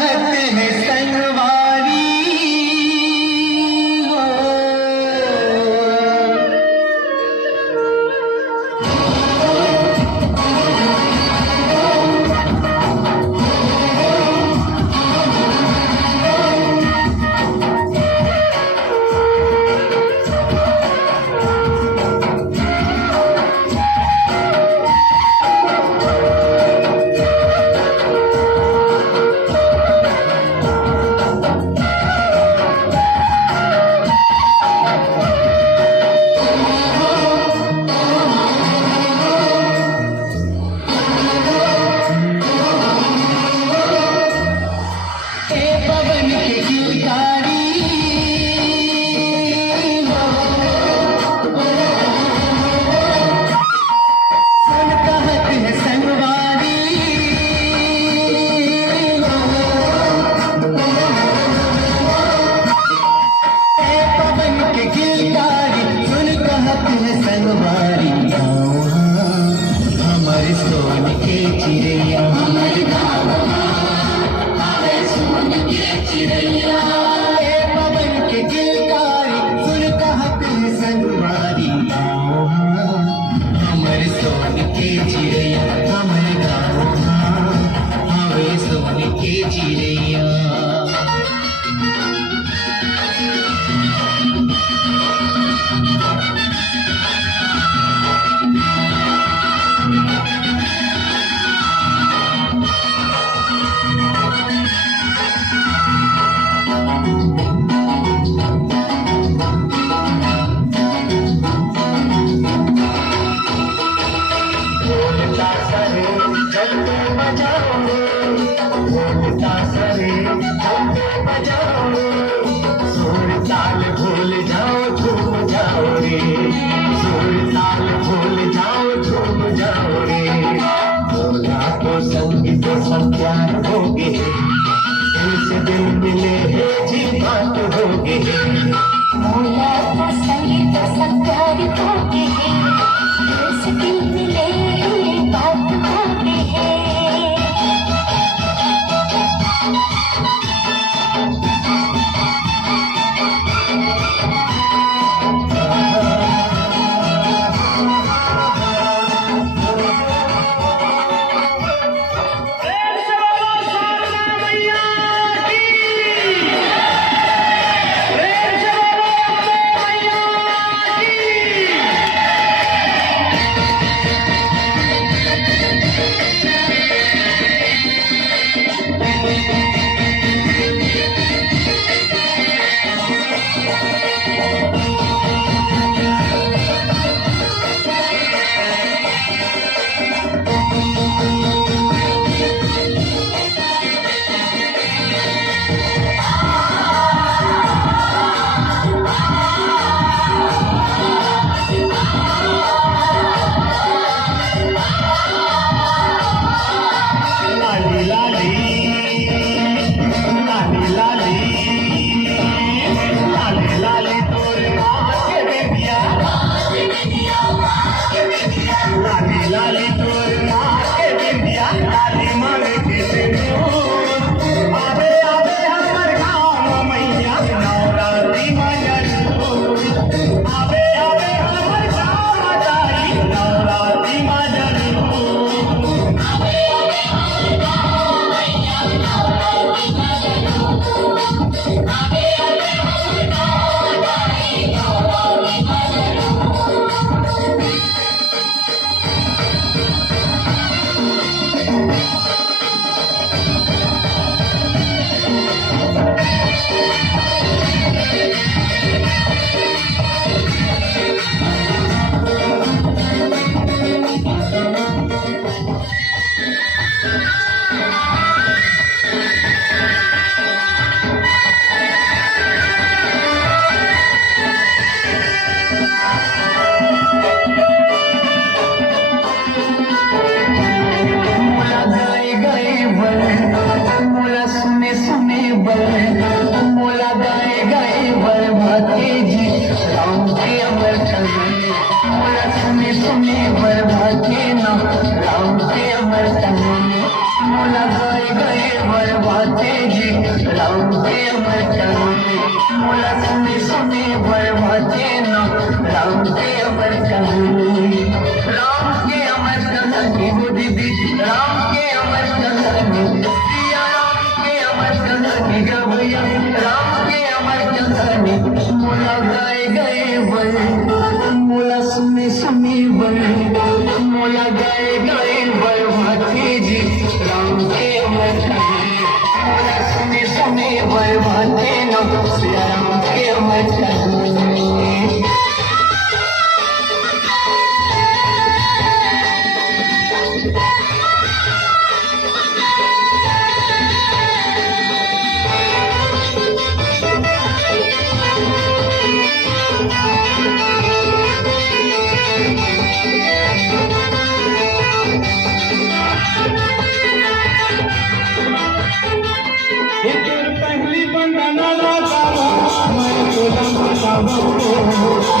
कहते हैं संगवारी हो। हमारे सोन के चिड़ैया हमारे गाँव हमारे सोन के चिड़ैया, पवन के किलकारी सुन कहत है संगवारी। हमारे सोन के चिड़ैया हमारे गाँव हमारे सोन के चिड़ैया। भूल जाओ झूम जाओ रे, सुर ताल भूल जाओ झूम जाओ रे। भोला तो संगीत सब प्यार होगे, दिल से दिल मिले है जी बात होगे। भोला तो संगीत सब प्यार होगे, दिल से दिल मिले है बात होगे। राम के अमर कहानी मोला सुने सुने बरमाते ना राम के अमर कहानी राम के अमर कहानी हो दीदी राम के अमर कहानी सिया राम के अमर कहानी गवैया राम के अमर कहानी मोला गाए गए बल मोला सुने सुने बल मोला गाए गए बल भाती जी राम के अमर कहानी मोला सुने सुने बल भाते न सिया राम के अमर कहानी पहली बंदना लगावा मैं तो लगावा